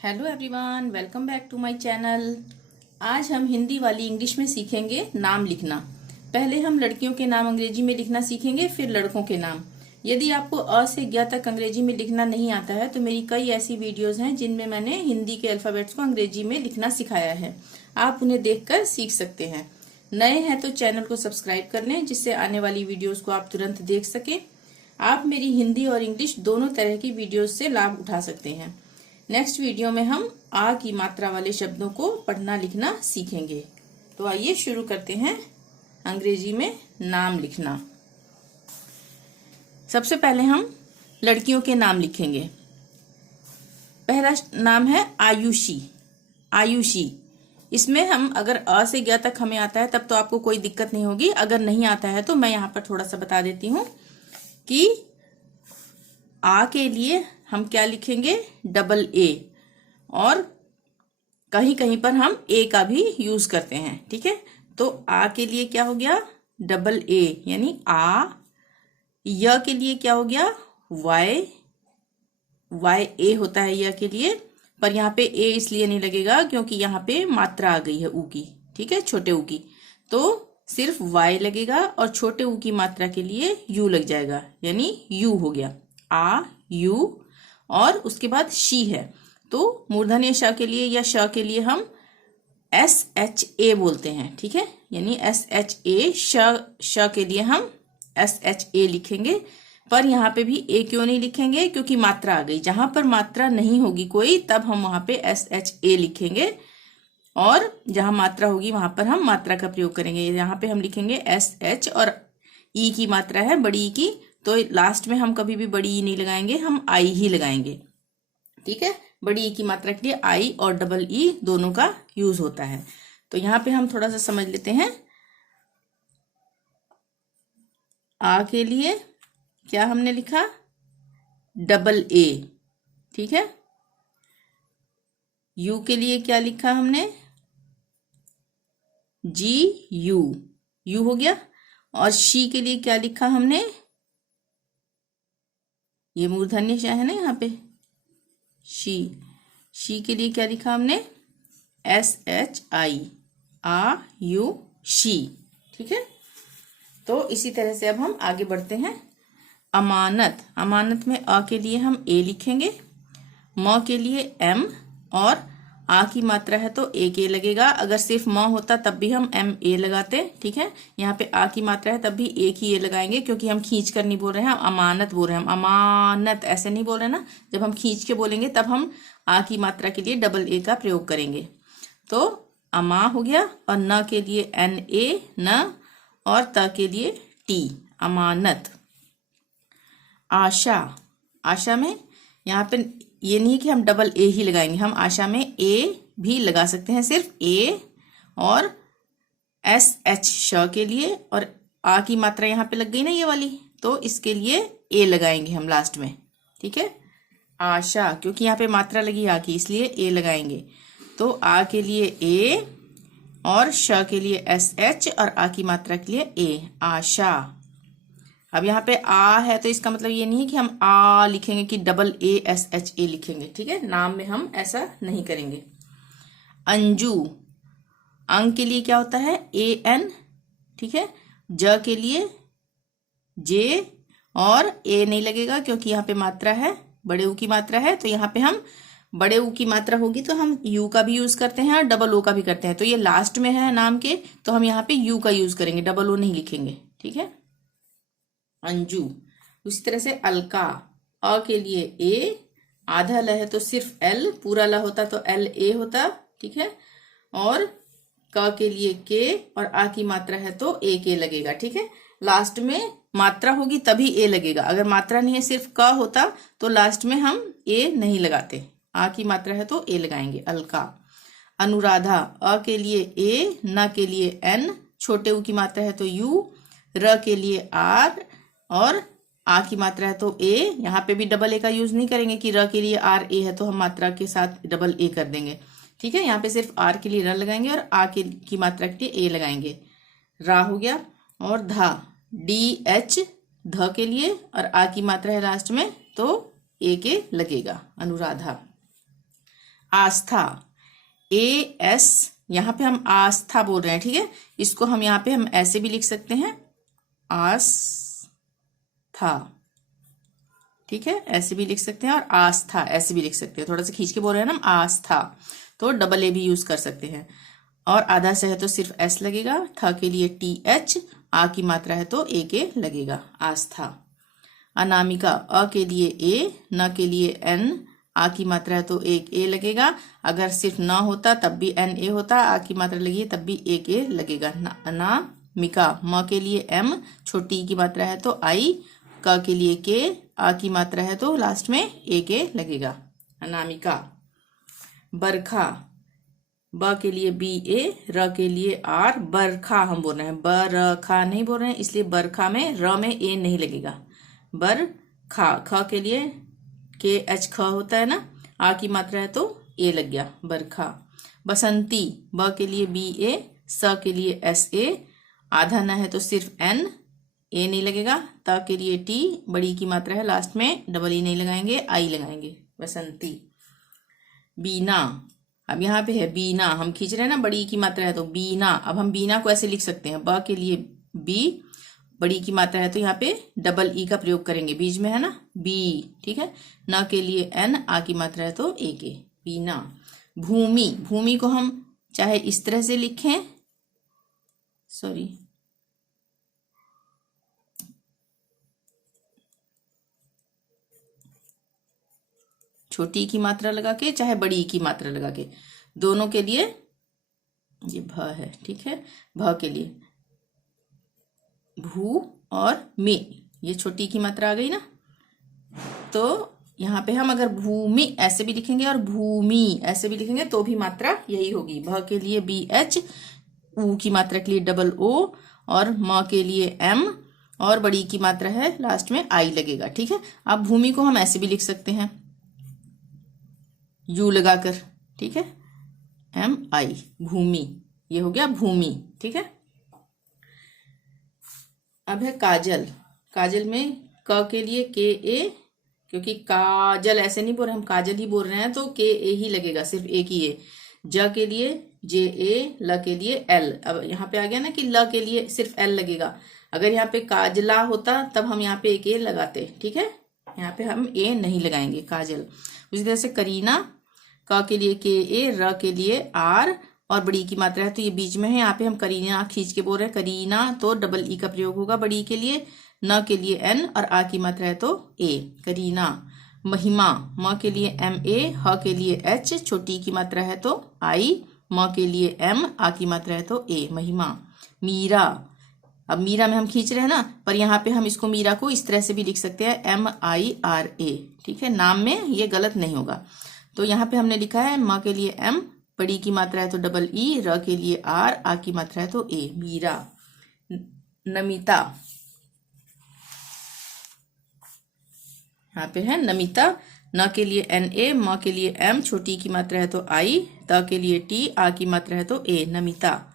Hello everyone, welcome back to my channel. आज हम हिंदी वाली इंग्लिश में सीखेंगे नाम लिखना। पहले हम लड़कियों के नाम अंग्रेजी में लिखना सीखेंगे, फिर लड़कों के नाम। यदि आपको अ से ज्ञ तक अंग्रेजी में लिखना नहीं आता है तो मेरी कई ऐसी वीडियोस हैं जिनमें मैंने हिंदी के अल्फाबेट्स को अंग्रेजी में लिखना सिखाया है। आप उन्हें देखकर सीख सकते हैं। नए हैं तो चैनल को सब्सक्राइब कर लें, जिससे आने वाली वीडियोज को आप तुरंत देख सकें। आप मेरी हिंदी और इंग्लिश दोनों तरह की वीडियोज से लाभ उठा सकते हैं। नेक्स्ट वीडियो में हम आ की मात्रा वाले शब्दों को पढ़ना लिखना सीखेंगे। तो आइए शुरू करते हैं अंग्रेजी में नाम लिखना। सबसे पहले हम लड़कियों के नाम लिखेंगे। पहला नाम है आयुषी। आयुषी, इसमें हम अगर अ से ज्ञ तक हमें आता है तब तो आपको कोई दिक्कत नहीं होगी। अगर नहीं आता है तो मैं यहाँ पर थोड़ा सा बता देती हूँ कि आ के लिए हम क्या लिखेंगे, डबल ए, और कहीं कहीं पर हम ए का भी यूज करते हैं। ठीक है, तो आ के लिए क्या हो गया, डबल ए यानी आ। य के लिए क्या हो गया, वाई। वाई ए होता है य के लिए, पर यहाँ पे ए इसलिए नहीं लगेगा क्योंकि यहाँ पे मात्रा आ गई है ऊ की। ठीक है, छोटे ऊ की, तो सिर्फ वाई लगेगा और छोटे ऊ की मात्रा के लिए यू लग जाएगा, यानी यू हो गया आ यू। और उसके बाद शी है, तो मूर्धन्य श के लिए या श के लिए हम SHA बोलते हैं। ठीक है, यानी SHA। श के लिए हम SHA लिखेंगे, पर यहाँ पे भी ए क्यों नहीं लिखेंगे, क्योंकि मात्रा आ गई। जहां पर मात्रा नहीं होगी कोई तब हम वहां पे SHA लिखेंगे, और जहां मात्रा होगी वहां पर हम मात्रा का प्रयोग करेंगे। यहाँ पे हम लिखेंगे SH, और ई की मात्रा है बड़ी ई की, तो लास्ट में हम कभी भी बड़ी ई नहीं लगाएंगे, हम आई ही लगाएंगे। ठीक है, बड़ी ई की मात्रा के लिए आई और डबल ई दोनों का यूज होता है। तो यहाँ पे हम थोड़ा सा समझ लेते हैं। आ के लिए क्या हमने लिखा, डबल ए। ठीक है, यू के लिए क्या लिखा हमने, GU, यू हो गया। और शी के लिए क्या लिखा हमने, ये मूर्धन्य श है ना यहाँ पे, शी के लिए क्या लिखा हमने, SHI, आ यू शी। ठीक है, तो इसी तरह से अब हम आगे बढ़ते हैं। अमानत। अमानत में अ के लिए हम ए लिखेंगे, म के लिए M, और आ की मात्रा है तो एक ए लगेगा। अगर सिर्फ म होता तब भी हम MA लगाते। ठीक है, यहाँ पे आ की मात्रा है तब भी एक ही ए लगाएंगे, क्योंकि हम खींच कर नहीं बोल रहे हैं, हम अमानत बोल रहे हैं। हम अमानत ऐसे नहीं बोल रहे ना, जब हम खींच के बोलेंगे तब हम आ की मात्रा के लिए डबल ए का प्रयोग करेंगे। तो अमा हो गया, और न के लिए NA, न, और त के लिए T, अमानत। आशा। आशा में यहाँ पे ये नहीं कि हम डबल ए ही लगाएंगे, हम आशा में ए भी लगा सकते हैं, सिर्फ ए और SH श के लिए, और आ की मात्रा यहाँ पे लग गई ना ये वाली, तो इसके लिए ए लगाएंगे हम लास्ट में। ठीक है, आशा, क्योंकि यहाँ पे मात्रा लगी आ की इसलिए ए लगाएंगे। तो आ के लिए ए, और श के लिए SH, और आ की मात्रा के लिए ए, आशा। अब यहाँ पे आ है तो इसका मतलब ये नहीं है कि हम आ लिखेंगे कि डबल ASHA लिखेंगे। ठीक है, नाम में हम ऐसा नहीं करेंगे। अंजू। अंग के लिए क्या होता है, AN। ठीक है, ज के लिए J, और ए नहीं लगेगा क्योंकि यहाँ पे मात्रा है, बड़े ऊ की मात्रा है, तो यहाँ पे हम बड़े ऊ की मात्रा होगी तो हम यू का भी यूज करते हैं और डबल ओ का भी करते हैं। तो ये लास्ट में है नाम के, तो हम यहाँ पे यू का यूज करेंगे, डबल ओ नहीं लिखेंगे। ठीक है, अंजू। उसी तरह से अलका। अ के लिए ए, आधा ल है तो सिर्फ L, पूरा ल होता तो LA होता। ठीक है, और क के लिए के, और आ की मात्रा है तो एक ए लगेगा। ठीक है, लास्ट में मात्रा होगी तभी ए लगेगा। अगर मात्रा नहीं है, सिर्फ क होता तो लास्ट में हम ए नहीं लगाते, आ की मात्रा है तो ए लगाएंगे। अलका। अनुराधा। अ के लिए ए, न के लिए N, छोटे ऊ की मात्रा है तो यू, र के लिए R, और आ की मात्रा है तो ए। यहाँ पे भी डबल ए का यूज नहीं करेंगे कि र के लिए RA है तो हम मात्रा के साथ डबल ए कर देंगे। ठीक है, यहाँ पे सिर्फ R के लिए र लगाएंगे और आ की मात्रा के लिए ए लगाएंगे। रा हो गया, और धा, DH, ध के लिए, और आ की मात्रा है लास्ट में तो ए के लगेगा, अनुराधा। आस्था, AS, यहाँ पे हम आस्था बोल रहे हैं, ठीक है। इसको हम यहाँ पे हम ऐसे भी लिख सकते हैं, आस्था, ठीक है, ऐसे भी लिख सकते हैं, और आस्था ऐसे भी लिख सकते हैं। थोड़ा सा खींच के बोल रहे हैं ना हम, आस्था, तो डबल ए भी यूज कर सकते हैं। और आधा से है तो सिर्फ एस लगेगा, थ के लिए TH, आ की मात्रा है तो ए के लगेगा, आस्था। अनामिका, अ के लिए ए, न के लिए N, आ की मात्रा है तो एक ए लगेगा। अगर सिर्फ न होता तब भी NA होता, आ की मात्रा लगी है तब भी एक ए लगेगा। अनामिका, म के लिए M, छोटी की मात्रा है तो I, क के लिए के, आ की मात्रा है तो लास्ट में एक ए लगेगा, अनामिका। बरखा, ब के लिए BA, र के लिए R, बरखा हम बोल रहे हैं, बरखा नहीं बोल रहे हैं, इसलिए बरखा में र में ए नहीं लगेगा, बरखा। ख के लिए KH ख होता है ना, आ की मात्रा है तो ए लग गया, बरखा। बसंती, ब के लिए BA, स के लिए SA, आधा न है तो सिर्फ N, ए नहीं लगेगा। त के लिए T, बड़ी की मात्रा है लास्ट में, डबल ई नहीं लगाएंगे, आई लगाएंगे, बसंती। बीना, अब यहाँ पे है बीना, हम खींच रहे हैं ना, बड़ी की मात्रा है तो बीना। अब हम बीना को ऐसे लिख सकते हैं, ब के लिए B, बड़ी की मात्रा है तो यहाँ पे डबल ई का प्रयोग करेंगे, बीच में है ना, बी, ठीक है। न के लिए N, आ की मात्रा है तो ए के, बीना। भूमि, भूमि को हम चाहे इस तरह से लिखें, सॉरी, छोटी की मात्रा लगा के चाहे बड़ी की मात्रा लगा के, दोनों के लिए ये भ है, ठीक है। भ के लिए भू और मी, ये छोटी की मात्रा आ गई ना, तो यहाँ पे हम अगर भूमि ऐसे भी लिखेंगे और भूमि ऐसे भी लिखेंगे तो भी मात्रा यही होगी। भ के लिए BH, ऊ की मात्रा के लिए डबल O, और म के लिए M, और बड़ी की मात्रा है लास्ट में आई लगेगा, ठीक है। अब भूमि को हम ऐसे भी लिख सकते हैं, यू लगाकर, ठीक है, MI, भूमि, ये हो गया भूमि, ठीक है। अब है काजल, काजल में क के लिए KA, क्योंकि काजल ऐसे नहीं बोल रहे हम, काजल ही बोल रहे हैं तो KA ही लगेगा, सिर्फ एक ही है। ज के लिए JA, ल के लिए L, अब यहाँ पे आ गया ना कि ल के लिए सिर्फ L लगेगा। अगर यहाँ पे काजला होता तब हम यहाँ पे एक ए लगाते, ठीक है, यहाँ पे हम ए नहीं लगाएंगे, काजल। उसी तरह से करीना, क के लिए KA, र के लिए R, और बड़ी की मात्रा है तो ये बीच में है, यहाँ पे हम करीना खींच के बोल रहे हैं, करीना तो डबल ई का प्रयोग होगा बड़ी के लिए, न के लिए N, और आ की मात्रा है तो A, करीना। महिमा, म के लिए MA, ह के लिए H, छोटी की मात्रा है तो I, म के लिए M, आ की मात्रा है तो A, महिमा। मीरा, अब मीरा में हम खींच रहे हैं ना, पर यहाँ पे हम इसको मीरा को इस तरह से भी लिख सकते हैं, MIRA, ठीक है, नाम में ये गलत नहीं होगा। तो यहाँ पे हमने लिखा है म के लिए M, बड़ी की मात्रा है तो डबल ई, र के लिए R, आ की मात्रा है तो ए, मीरा। नमिता, यहाँ पे है नमिता, न के लिए NA, म के लिए M, छोटी की मात्रा है तो I, त के लिए T, आ की मात्रा है तो A, नमिता।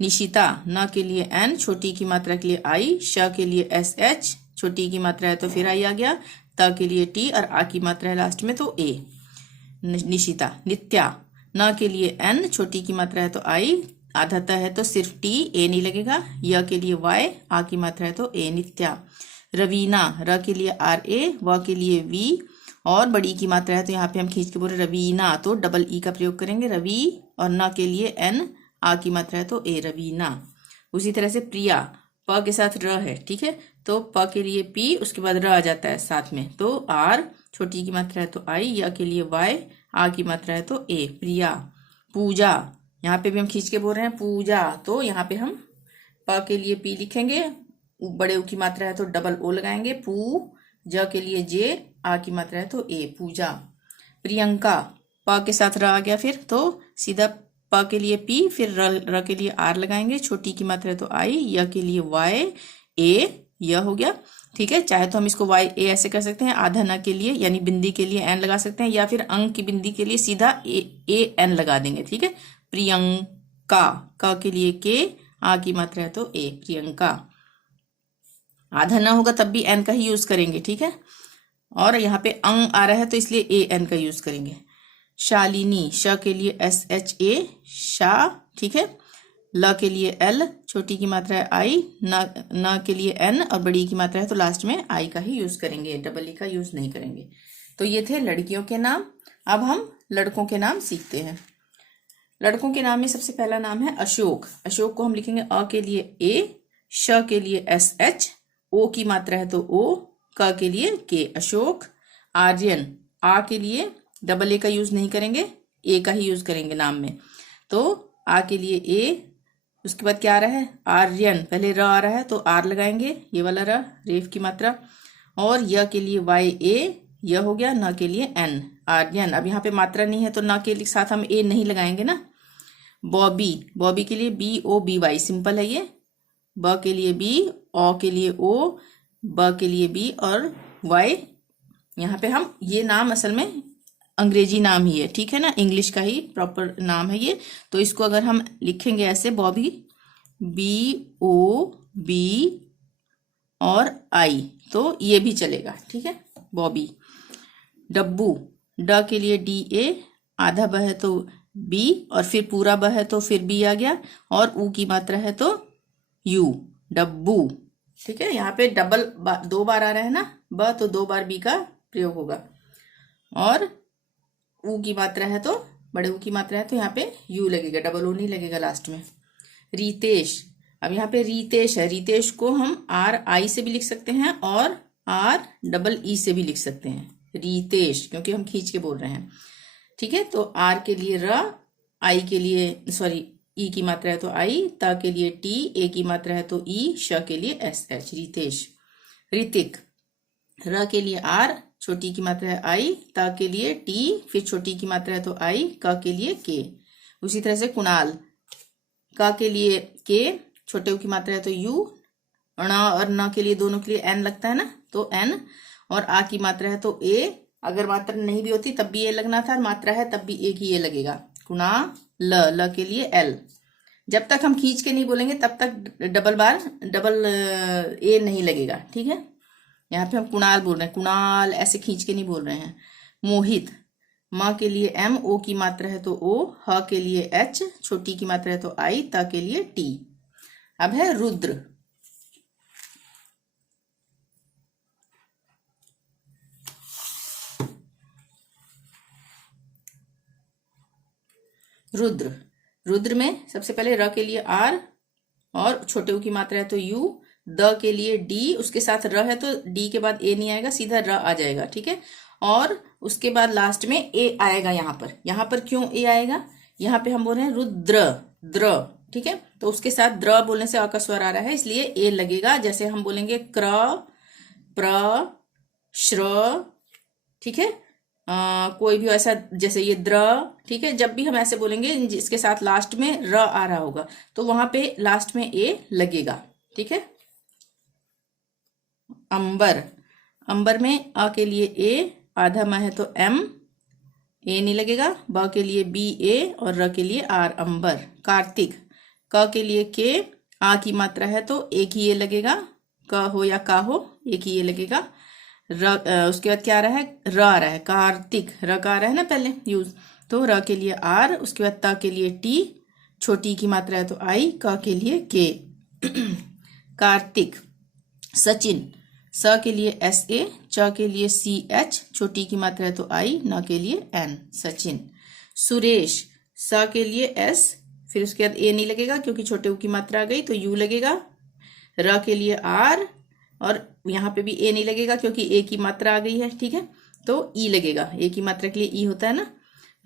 निशिता, न के लिए N, छोटी की मात्रा के लिए I, श के लिए SH, छोटी की मात्रा है तो फिर I आ गया, त के लिए T, और आ की मात्रा है लास्ट में तो A, निशिता। नित्या, न के लिए N, छोटी की मात्रा है तो I, आधा त है तो सिर्फ T, A नहीं लगेगा, य के लिए Y, आ की मात्रा है तो A, नित्या। रवीना, र के लिए RA, व के लिए V, और बड़ी की मात्रा है तो यहाँ पे हम खींच के बोले रवीना, तो डबल ई का प्रयोग करेंगे, रवि, और न के लिए N, आ की मात्रा है तो ए, रवीना। उसी तरह से प्रिया, प के साथ र है, ठीक है, तो प के लिए P, उसके बाद र आ जाता है साथ में, तो R, छोटी की मात्रा है तो I, या के लिए Y, आ की मात्रा है तो A, प्रिया। पूजा, यहाँ पे भी हम खींच के बोल रहे हैं पूजा, तो यहाँ पे हम प के लिए P लिखेंगे, बड़े ऊ की मात्रा है तो डबल ओ लगाएंगे, पू, ज के लिए J, आ की मात्रा है तो ए, पूजा। प्रियंका, प के साथ र आ गया, फिर तो सीधा प के लिए P, फिर र के लिए R लगाएंगे, छोटी की मात्रा है तो I, य के लिए Y, A, यह हो गया, ठीक है। चाहे तो हम इसको Y A ऐसे कर सकते हैं, आधा न के लिए यानी बिंदी के लिए N लगा सकते हैं, या फिर अंक की बिंदी के लिए सीधा A N लगा देंगे, ठीक है। प्रियंका, क के लिए K, आ की मात्रा है तो A, प्रियंका। आधा न होगा तब भी N का ही यूज करेंगे, ठीक है, और यहाँ पे अंग आ रहा है तो इसलिए A N का यूज करेंगे। शालिनी, श के लिए SHA शा, ठीक है। ल के लिए L, छोटी की मात्रा है I, न के लिए N और बड़ी की मात्रा है तो लास्ट में I का ही यूज करेंगे, डबल ई का यूज नहीं करेंगे। तो ये थे लड़कियों के नाम। अब हम लड़कों के नाम सीखते हैं। लड़कों के नाम में सबसे पहला नाम है अशोक। अशोक को हम लिखेंगे अ के लिए A, श के लिए SH, ओ की मात्रा है तो O, क के लिए K, अशोक। आर्यन, आ के लिए डबल ए का यूज नहीं करेंगे, ए का ही यूज करेंगे नाम में। तो आ के लिए ए, उसके बाद क्या आ रहा है आर्यन, पहले र आ रहा है तो आर लगाएंगे, ये वाला र, रेफ की मात्रा। और य के लिए YA, यह हो गया। न के लिए N, आर्यन। अब यहाँ पे मात्रा नहीं है तो न के साथ हम ए नहीं लगाएंगे ना। बॉबी, बॉबी के लिए BOBY, सिंपल है ये। ब के लिए B, ओ के लिए O, ब के लिए B और Y। यहाँ पे हम ये नाम असल में अंग्रेजी नाम ही है, ठीक है ना, इंग्लिश का ही प्रॉपर नाम है ये। तो इसको अगर हम लिखेंगे ऐसे बॉबी, BOB और I, तो ये भी चलेगा, ठीक है, बॉबी। डब्बू, ड के लिए DA, आधा ब है तो B और फिर पूरा ब है तो फिर B आ गया, और ऊ की मात्रा है तो U, डब्बू, ठीक है। यहाँ पे डबल दो बार आ रहा है ना ब, तो 2 बार B का प्रयोग होगा। और ऊ की मात्रा है तो बड़े ऊ की मात्रा है तो यहाँ पे यू लगेगा, डबल ओ नहीं लगेगा लास्ट में। रितेश, अब यहाँ पे रितेश है, रितेश को हम RI से भी लिख सकते हैं और REE से भी लिख सकते हैं, रितेश, क्योंकि हम खींच के बोल रहे हैं, ठीक है। तो R के लिए र, I के लिए सॉरी ई की मात्रा है तो I, त के लिए T, ए की मात्रा है तो E, श के लिए SH, रितेश। ऋतिक, र के लिए R, छोटी की मात्रा है I, ता के लिए T, फिर छोटी की मात्रा है तो I, क के लिए K। उसी तरह से कुणाल, क के लिए K, छोटे उ की मात्रा है तो U, ण और न के लिए दोनों के लिए N लगता है ना, तो N, और आ की मात्रा है तो A, अगर मात्रा नहीं भी होती तब भी ए लगना था, मात्रा है तब भी एक ही ए लगेगा। कुणाल, ल के लिए L। जब तक हम खींच के नहीं बोलेंगे तब तक डबल ए नहीं लगेगा, ठीक है। यहाँ पे हम कुणाल बोल रहे हैं, कुणाल ऐसे खींच के नहीं बोल रहे हैं। मोहित, म के लिए M, ओ की मात्रा है तो O, ह के लिए H, छोटी की मात्रा है तो I, त के लिए T। अब है रुद्र। रुद्र, रुद्र में सबसे पहले र के लिए R और छोटे ऊ की मात्रा है तो U, द के लिए D, उसके साथ र है तो D के बाद ए नहीं आएगा, सीधा र आ जाएगा, ठीक है। और उसके बाद लास्ट में ए आएगा। यहाँ पर क्यों ए आएगा, यहाँ पे हम बोल रहे हैं रुद्र, द्र, ठीक है। तो उसके साथ द्र बोलने से अ का स्वर आ रहा है, इसलिए ए लगेगा। जैसे हम बोलेंगे क्र, प्र, श्र, ठीक है। कोई भी ऐसा, जैसे ये द्र, ठीक है, जब भी हम ऐसे बोलेंगे जिसके साथ लास्ट में र आ रहा होगा तो वहां पे लास्ट में ए लगेगा, ठीक है। अंबर, अंबर में अ के लिए ए, आधा म है तो M, ए नहीं लगेगा। ब के लिए BA और र के लिए R, अंबर। कार्तिक, क के लिए K, आ की मात्रा है तो एक ही ए लगेगा, क हो या का हो एक ही ए लगेगा। उसके बाद क्या आ रहा है, र आ रहा है, कार्तिक, र का आ रहा है ना पहले यूज, तो र के लिए R, उसके बाद त के लिए T, छोटी की मात्रा है तो I, क के लिए K। कार्तिक। सचिन, स के लिए SA, च के लिए CH, छोटी की मात्रा है तो I, न के लिए N, सचिन। सुरेश, स के लिए S, फिर उसके बाद ए नहीं लगेगा क्योंकि छोटे ऊ की मात्रा आ गई तो यू लगेगा। र के लिए R, और यहाँ पे भी ए नहीं लगेगा क्योंकि ए की मात्रा आ गई है, ठीक है, तो ई लगेगा, ए की मात्रा के लिए ई होता है ना,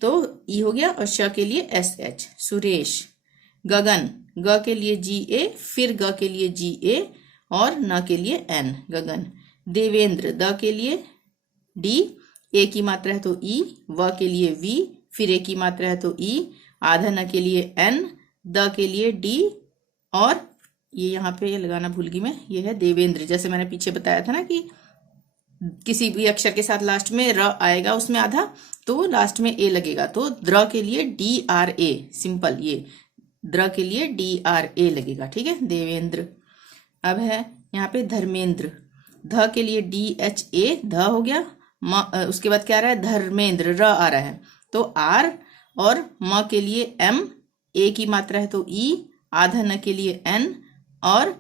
तो ई हो गया। और श के लिए SH, सुरेश। गगन, ग के लिए GA, फिर ग के लिए GA और न के लिए N, गगन। देवेंद्र, द के लिए D, ए की मात्रा है तो E, व के लिए V, फिर ए की मात्रा है तो E, आधा न के लिए N, द के लिए D, और ये यहाँ पे लगाना भूल गई मैं, ये है देवेंद्र। जैसे मैंने पीछे बताया था ना कि किसी भी अक्षर के साथ लास्ट में र आएगा उसमें आधा, तो लास्ट में ए लगेगा, तो द्र के लिए DRA, सिंपल, ये द्र के लिए DRA लगेगा, ठीक है, देवेंद्र। अब है यहाँ पे धर्मेंद्र, ध के लिए DHA, ध हो गया। उसके बाद क्या आ रहा है, धर्मेंद्र, र आ रहा है, तो आर और म के लिए एम, ए की मात्रा है तो ई, आधा न के लिए एन, और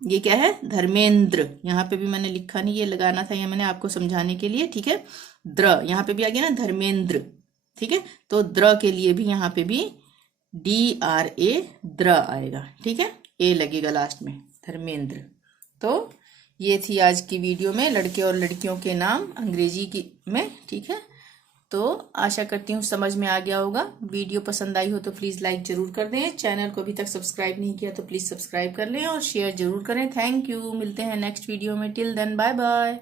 ये क्या है धर्मेंद्र, यहाँ पे भी मैंने लिखा नहीं, ये लगाना था, ये मैंने आपको समझाने के लिए, ठीक है। द्र यहाँ पे भी आ गया ना धर्मेंद्र, ठीक है। तो द्र के लिए भी यहाँ पे भी DRA द्र आएगा, ठीक है, ए लगेगा लास्ट में, धर्मेंद्र। तो ये थी आज की वीडियो में लड़के और लड़कियों के नाम अंग्रेजी की में, ठीक है। तो आशा करती हूँ समझ में आ गया होगा। वीडियो पसंद आई हो तो प्लीज़ लाइक जरूर कर दें, चैनल को अभी तक सब्सक्राइब नहीं किया तो प्लीज़ सब्सक्राइब कर लें और शेयर जरूर करें। थैंक यू, मिलते हैं नेक्स्ट वीडियो में, टिल देन बाय बाय।